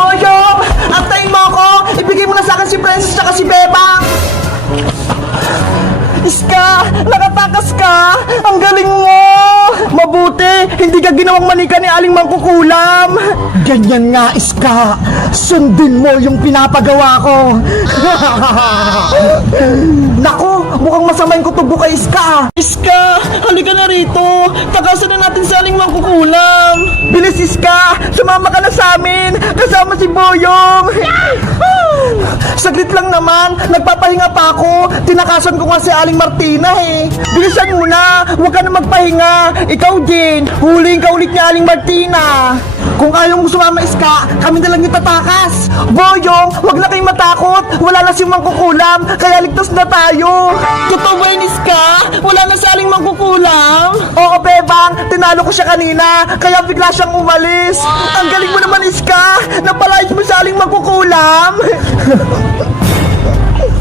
Boyong! Antayin mo ako! Ibigay mo na sa akin si Princess tsaka si Bebang! Iska! Nakatakas ka! Ang galing mo! Mabuti! Hindi ka ginawang manika ni Aling Mangkukulam! Ganyan nga, Iska! Sundin mo yung pinapagawa ko! Naku! Mukhang masama yung kutubo kay Iska! Iska! Halika na rito! Takasan na natin si Aling Mangkukulam! Bilis, Iska! Sumama ka na sa amin! Kasama si Boyong! Saglit lang naman! Nagpapahinga pa ako! Tinakasan ko nga si Aling Martina eh! Bilisan mo na! Huwag ka na magpahinga! Ikaw din! Huliin ka ulit ni Aling Martina! Kung ayaw mo sumama, Iska, kami na lang yung tatakas! Boyong, huwag na kayong matakot! Wala na si Mangkukulam, kaya ligtas na tayo! Totoo ba yun, Iska? Wala na si Aling Mangkukulam? Oo, Bebang, tinalo ko siya kanina, kaya bigla siyang umalis! Ang galing mo naman, Iska! Napalayas mo sa Aling Mangkukulam!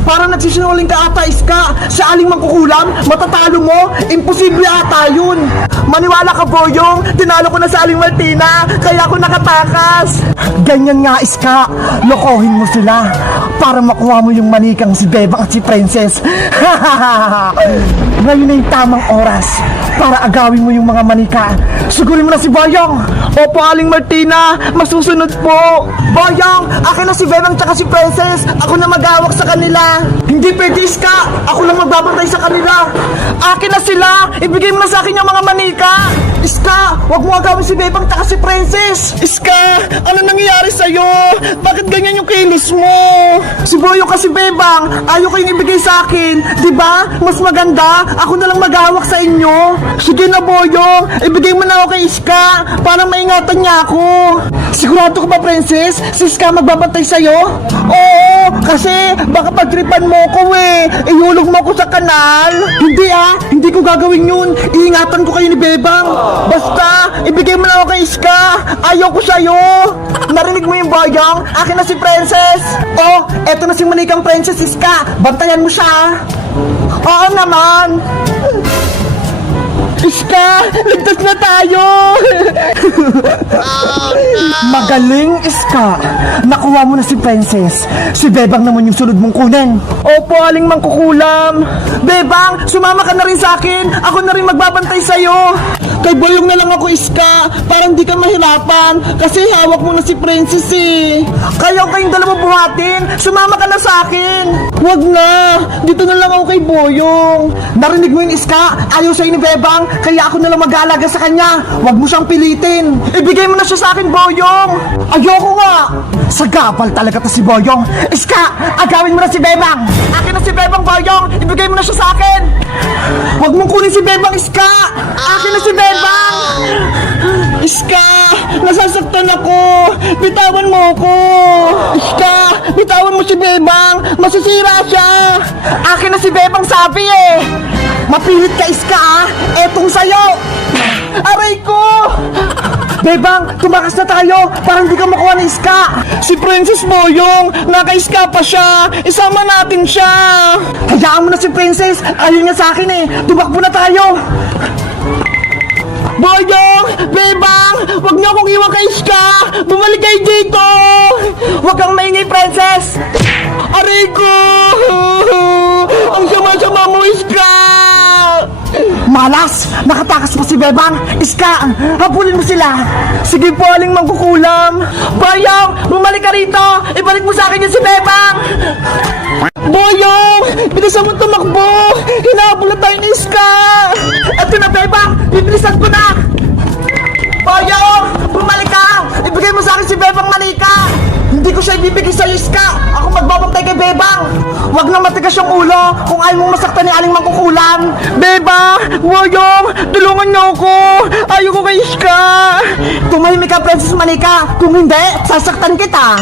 Para nagsisinungaling ka ata, Iska. Sa Aling Mangkukulam, matatalo mo. Imposible ata yun. Maniwala ka, Boyong. Tinalo ko na sa Aling Martina, kaya ako nakatakas. Ganyan nga, Iska. Lokohin mo sila para makuha mo yung manikang si Bebang at si Princess. Ngayon na yung tamang oras para agawin mo yung mga manika. Sigurin mo na si Boyong. Opo, Aling Martina. Masusunod po. Boyong, akin na si Bebang tsaka si Princess. Ako na mag-awak sa kanila. Hindi pwede, Iska. Ako lang magbabantay sa kanila. Akin na sila. Ibigay mo na sa akin yung mga manika. Iska, wag mo agawin si Bebang tsaka si Princess. Iska, ano nangyayari sa'yo? Bakit ganyan yung kilos mo? Si Boyong kasi Bebang, ayaw kayong ibigay sa akin. Diba? Mas maganda, ako na lang mag-awak sa inyo. Sige na, Boyong. Ibigay mo na ako kay Iska para maingatan niya ako. Sigurado ka ba, Princess? Si Iska magbabantay sa'yo? Oo, kasi baka pagtripan mo ko eh. Ihulog mo ko sa kanal. Hindi hindi ko gagawin yun. Iingatan ko kayo ni Bebang. Basta, ibigay mo na ako kay Iska. Ayaw ko sa'yo. Narinig mo yung Boyong? Akin na si Princess. Oh, eto na si manikang Princess, Iska. Bantayan mo siya. Oo naman. Iska, ligtas na tayo! Magaling, Iska. Nakuha mo na si Princess. Si Bebang naman yung sunod mong kunin. Opo, Aling Mangkukulam. Bebang, sumama ka na rin sa akin. Ako na rin magbabantay sa'yo. Kay Boyong na lang ako, Iska. Parang di ka mahirapan. Kasi hawak mo na si Princess eh. Kayo kayong dalawa buhatin. Sumama ka na sa akin. Wag na. Dito na lang ako kay Boyong. Narinig mo yun, Iska? Ayaw sa'yo ni Bebang. Kaya ako na lang mag-aalaga sa kanya. Huwag mo siyang pilitin. Ibigay mo na siya sa akin, Boyong. Ayoko nga. Sagabal talaga to si Boyong. Iska, agawin mo na si Bebang. Akin na si Bebang, Boyong. Ibigay mo na siya sa akin. Huwag mong kunin si Bebang, Iska. Akin na si Bebang. Iska, nasasaktan ako. Bitawan mo ako. Iska, bitawan mo si Bebang. Masisira siya. Akin na si Bebang, sabi eh. Mapilit ka, Iska Etong sayo. Aray ko. Bebang, tumakas na tayo. Parang di ka makuha ni Iska. Si Princess Boyong, naka-Iska pa siya. Isama natin siya. Hayaan mo na si Princess. Ayaw niya sa akin eh. Tumakbo na tayo. Boyong! Bebang! Huwag niyo akong iwan kay Iska! Bumalik kayo dito! Huwag kang maingay, Princess! Aray ko! Ang sama-sama mo, Iska! Malas! Nakatakas pa si Bebang! Iska! Habulin mo sila! Sige po, Aling Mangkukulam! Boyong! Bumalik ka rito! Ibalik mo sa akin yung si Bebang! Boyong! Bilisan mo tumakbo! Hinahabol na tayo ni Iska! Eto na, Bebang! Bibilisan ko na! Boyong! Bumalik ka! Ibigay mo sa akin si Bebang manika! Hindi ko siya ibibigay sa'yo, Iska! Ako magbabantay kay Bebang! Huwag na matigas yung ulo kung ayaw mong masaktan ni Aling Mangkukulam! Bebang! Boyong! Tulungan niyo ako! Ayaw ko kay Iska! Tumahimik ka, Princess Manika! Kung hindi, sasaktan kita!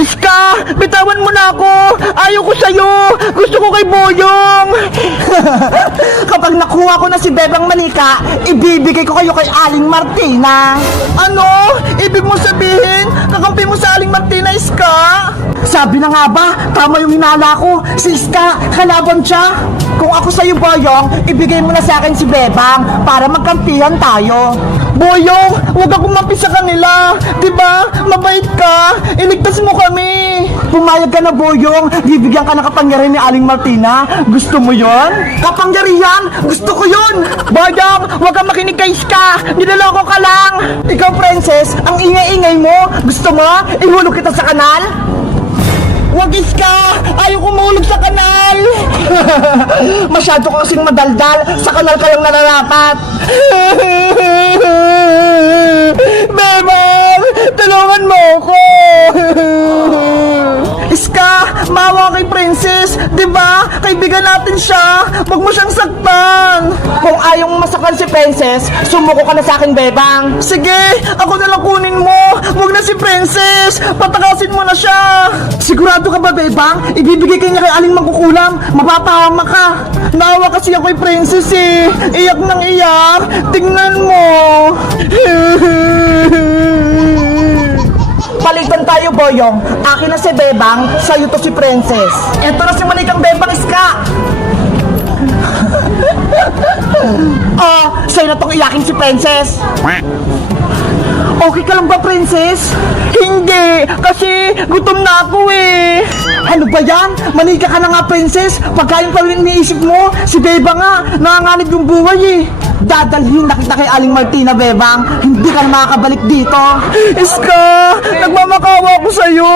Iska! Bitawan mo na ako! Ayaw ko sa'yo! Gusto ko kay Boyong! Kapag nakuha ko na si Bebang Manika, ibibigay ko kayo kay Aling Martina! Ano? Ibig mo sabihin, kakampi mo sa Aling Martina, Iska? Sabi na nga ba, tama yung hinala ko. Si Iska, kalaban siya. Kung ako sa'yo, Boyong, ibigay mo na sa akin si Bebang para magkampihan tayo. Boyong, huwag akong mapi sa kanila. Diba? Mabait ka. Iligtas pumayag ka na, Boyong, bibigyan ka ng kapangyarihan ni Aling Martina. Gusto mo yon? Kapangyarihan? Gusto ko yon! Boyong, huwag kang makinig kay Iska! Niloloko ka lang! Ikaw, Princess, ang ingay-ingay mo! Gusto mo? Ihulog kita sa kanal? Wag, Iska! Ayaw ko mahulog sa kanal! Masyado ka kasing madaldal. Sa kanal ka lang nararapat. Bebang! Tulungan mo ako! Iska! Maawa kay Princess! Diba? Kaibigan natin siya! Huwag mo siyang saktan! Kung ayaw mo masaktan si Princess, sumuko ka na sa akin, Bebang! Sige! Ako na lang kunin mo! Huwag na si Princess! Patakasin mo na siya! Sigurado ka ba, Bebang? Ibibigay ka niya kay Aling Mangkukulam! Mapapahama ka! Naawa kasi ako kay Princess eh! Iyak nang iyak! Tingnan mo! Palitan tayo, Boyong. Akin na si Bebang, sa'yo to si Princess. Eto na si Manikang Bebang, Iska! Sa'yo na tong iyakin si Princess. Okay ka lang ba, Princess? Hindi, kasi gutom na ako eh. Ano ba yan? Manika ka na nga, Princess. Pagkain pa rin iniisip mo, si Bebang nga, nanganganib yung buhay eh. Dadalhin na kita kay Aling Martina, Bebang. Hindi ka na makakabalik dito. Iska, nagmamakawa ko sa'yo.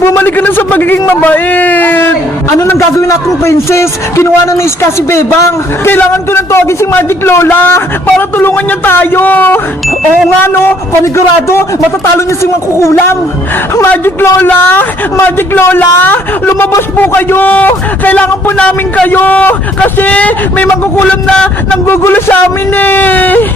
Bumalik ka na sa pagiging mabait. Ano nang gagawin natin, Princess? Kinuha na ni Iska si Bebang. Kailangan ko na tawagin si Magic Lola para tulungan niya tayo. Oo nga no, panigurado, matatalo niya si Mangkukulam. Magic Lola! Magic Lola! Lumabas po kayo! Kailangan po namin kayo! Kasi may Mangkukulam na nanggugulo sa amin eh!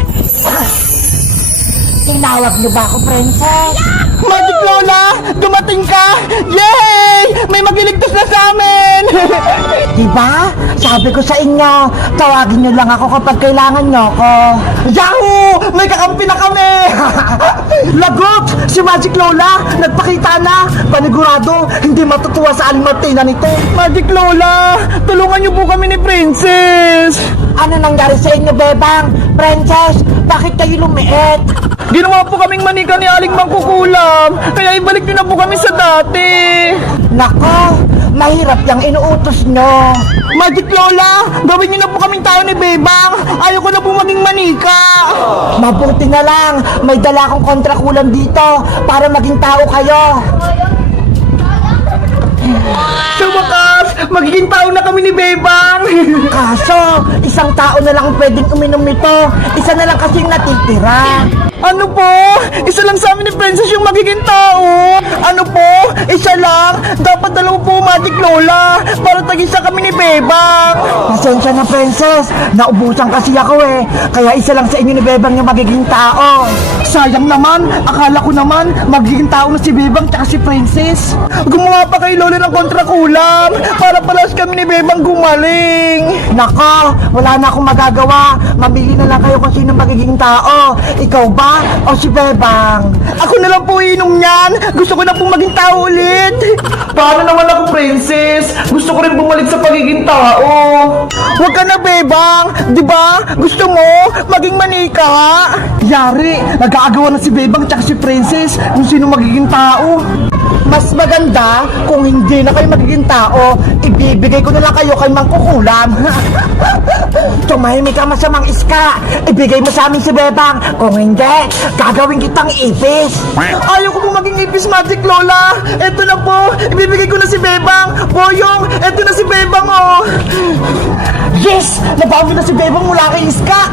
Tinawag niyo ba ako, Princess? Magic Lola! Dumating ka! Yay! May magliligtas na sa amin! Diba? Sabi ko sa inyo, tawagin niyo lang ako kapag kailangan niyo ako. Yahoo! May kakampi na kami! Lagot! Si Magic Lola! Nagpakita na! Panigurado, hindi matutuwa sa Aling Martina nito. Magic Lola! Tulungan niyo po kami ni Princess! Ano nangyari sa inyo, Bebang? Princess, bakit kayo lumiit? Ginawa po kaming manika ni Aling Mangkukulam, kaya ibalik niyo na po kami sa dati. Nako, mahirap yung inuutos nyo. Magic Lola, gawin niyo na po kaming tao ni Bebang. Ayoko na po maging manika. Mabuti na lang, may dala akong kontrakulam dito para maging tao kayo. Sa wakas, magiging tao na kami ni Bebang. Kaso, isang tao na lang ang pwedeng uminom nito. Isa na lang kasing natitira. Ano po? Isa lang sa amin ni Princess yung magiging tao. Ano po? Isa lang? Dapat dalawa po, Magic Lola, para tag-isa kami ni Bebang. Pasensya na, Princess. Naubusan kasi ako eh. Kaya isa lang sa inyo ni Bebang yung magiging tao. Sayang naman, akala ko naman magiging tao na si Bebang tsaka si Princess. Gumawa pa kay Lola ng kontrakulam para palas kami ni Bebang gumaling. Nako, wala na akong magagawa. Mamili na lang kayo kung sino magiging tao. Ikaw ba o si Bebang? Ako na lang po inom niyan. Gusto ko na pong maging tao ulit. Paano naman ako, Princess? Gusto ko rin bumalik sa pagiging tao. Huwag ka na, Bebang. Di ba? Gusto mo maging manika? Yari, nag-aagawa na si Bebang tsaka si Princess kung sino magiging tao. Mas maganda kung hindi na kayo magiging tao, ibibigay ko na lang kayo kay Mangkukulam. Tumahimik ka, masamang Iska. Ibigay mo sa amin si Bebang. Kung hindi, gagawin kitang ipis. Ayaw ko po maging ipis, Magic Lola. Eto na po, ibibigay ko na si Bebang. Boyong, eto na si Bebang, oh. Yes! Nabawi na si Bebang mula kay Iska.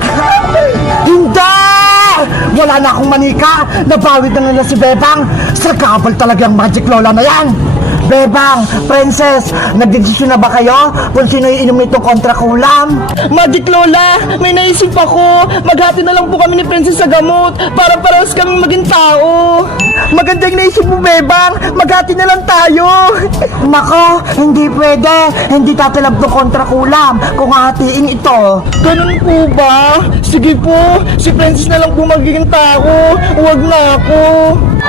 Hindi! Wala na akong manika. Nabawi na nila si Bebang. Sagabal talagang Magic Lola na yan. Bebang, Princess, nagdesisyon na ba kayo kung sino yung inom nitong kontrakulam? Magic Lola, may naisip ako. Maghati na lang po kami ni Princess sa gamot para parehas kaming maging tao. Maganda yung naisip mo, Bebang. Maghati na lang tayo. Nako, hindi pwede. Hindi tatalab ng kontrakulam kung hahatiin ito. Ganun po ba? Sige po, si Princess na lang po magiging tao. Huwag na ako.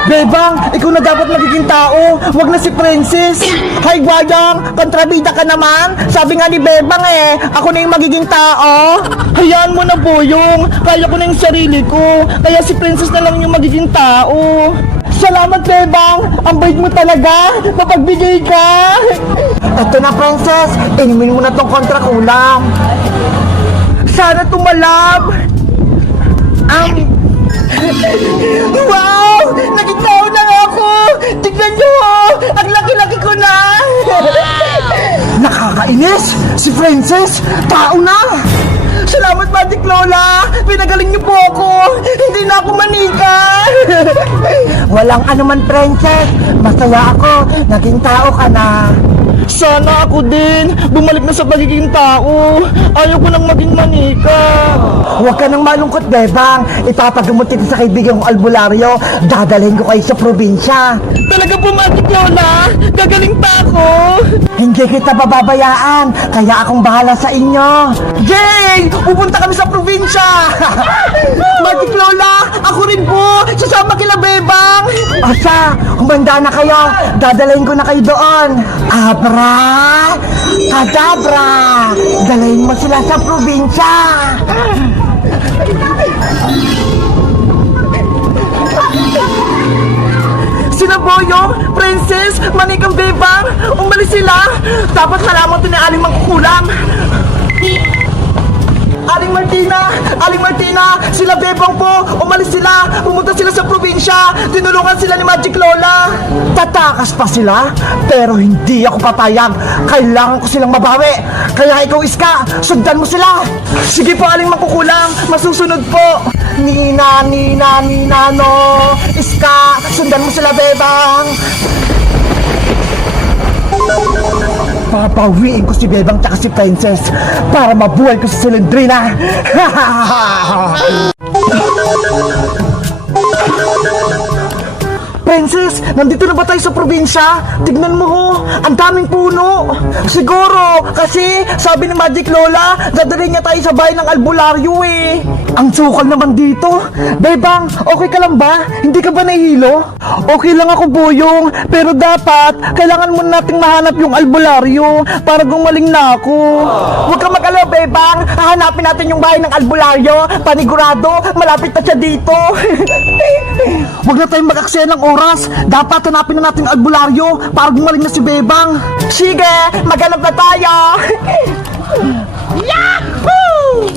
Bebang, ikaw na dapat magiging tao. Huwag na si Princess. Hay, Guayang, kontrabida ka naman. Sabi nga ni Bebang eh, ako na yung magiging tao. Hayaan mo na, Boyong. Kaya ko na yung sarili ko. Kaya si Princess na lang yung magiging tao. Salamat, Bebang! Ang bait mo talaga! Mapagbigay ka! Ito na, Princess. Inumin mo na tong kontra kulam. Sana tumalab! Wow! Nagitao na nga ako! Tignan nyo! Ang laki-laki ko na! Nakakainis! Si Princess, tao na! Salamat, Magic Lola! Pinagaling niyo po ako! Hindi na ako manika! Walang anuman, Princess. Masaya ako. Naging tao ka na. Sana ako din! Bumalik na sa pagiging tao! Ayaw ko nang maging manika! Huwag ka nang malungkot, Bebang. Ipapagamot kita sa kaibigan kong albularyo. Dadalhin ko kayo sa probinsya. Talaga po, Magic Lola! Gagaling pa ako! Hindi kita bababayaan. Kaya akong bahala sa inyo. Yay! Pupunta kami sa probinsya! Magic Lola! Ako rin po! Sasama kila Bebang! Asa, humanda na kayo. Dadalhin ko na kayo doon. Abra! Kadabra! Dalhin mo sila sa probinsya! Sina Boyong, Princess, Manikang Bebang, umalis sila! Dapat malaman ito ni Aling Mangkukulam! Aling Martina, sila Bebang po, umalis sila, pumunta sila sa probinsya, tinulungan sila ni Magic Lola. Tatakas pa sila, pero hindi ako papayag. Kailangan ko silang mabawi. Kaya ikaw, Iska, sundan mo sila. Sige po, Aling Mangkukulam, masusunod po. Nina, no. Iska, sundan mo sila, Bebang. Papawiin ko si Bebang tsaka si Princess para mabuhay ko si Silindrina. Princess, nandito na ba tayo sa probinsya? Tignan mo ho, ang daming puno. Siguro, kasi sabi ni Magic Lola, dadalhin niya tayo sa bahay ng albularyo eh. Ang sukal naman dito. Bebang, okay ka lang ba? Hindi ka ba nahihilo? Okay lang ako, Boyong, pero dapat, kailangan muna nating mahanap yung albularyo para gumaling na ako. Huwag ka mag-alala, Bebang. Hahanapin natin yung bahay ng albularyo. Panigurado, malapit na siya dito. Huwag na tayong mag-aksaya ng oras. Dapat hanapin na natin ang albularyo para gumaling na si Bebang. Sige, maghanap na tayo. Yahoo!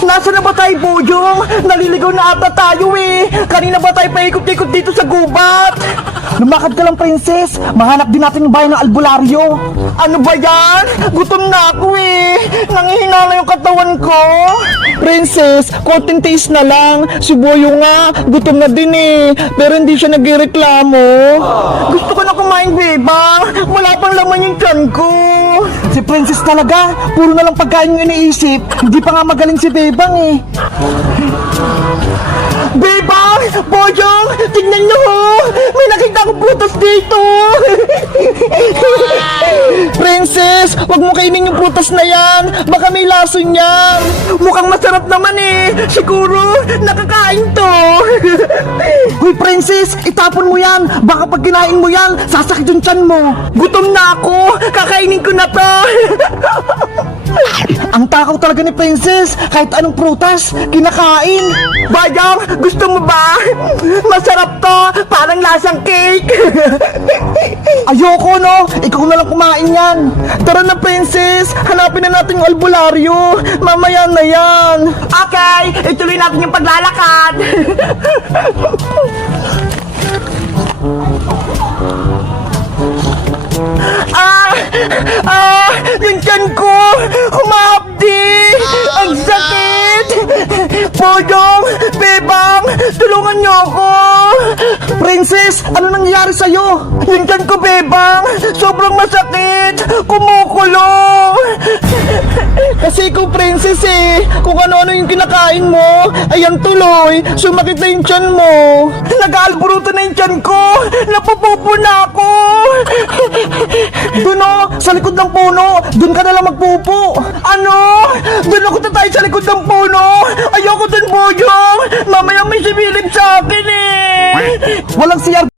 Nasaan na ba tayo, Boyong? Naliligaw na ata tayo eh. Kanina ba tayo paikot-ikot dito sa gubat? Lumakad ka lang, Princess. Mahanap din natin yung bahay ng albularyo. Ano ba yan? Gutom na ako eh. Nangihina na yung katawan ko. Princess, konting taste na lang. Si Boyong nga, gutom na din eh. Pero hindi siya nagreklamo. Gusto ko na kumain, Bebang. Wala pang laman yung tiyan ko. Si Princess talaga. Puro na lang pagkain yung iniisip. Hindi pa nga magaling si Bebang eh. Bebang! Boyong! Tignan nyo ho! May nakita akong prutas dito! Princess! Huwag mo kainin yung prutas na yan! Baka may lason yan! Mukhang masarap naman eh! Siguro, nakakain to! Hoy, Princess! Itapon mo yan! Baka pag kinain mo yan, sasakit yung tiyan mo! Gutom na ako! Kakainin ko na to! Ang takaw talaga ni Princess! Kahit anong prutas, kinakain! Bayang, gusto mo ba? Masarap to! Parang lasang cake! Ayoko, no? Ikaw na lang kumain yan! Tara na, Princess! Hanapin na natin yung albularyo! Mamaya na yan! Okay! Ituloy natin yung paglalakad! Yung tiyan ko! Humahapdi! Ang sakit! Boyong! Bebang! Tulungan niyo ako! Princess, ano nangyayari sa'yo? Yung tiyan ko, Bebang! Sobrang masakit! Kumukulong! Kasi ikaw, Princess eh! Kung ano-ano yung kinakain mo, ayan tuloy! Sumakit na yung tiyan mo! Nag-aalburuto na yung tiyan ko! Napupupo na ako! Doon, oh, sa likod ng puno! Doon ka na lang magpupo! Ano? Doon ako tayo sa likod ng puno! Ayoko dun, Boyong! Mamaya may sibilip sa akin eh! Walang CR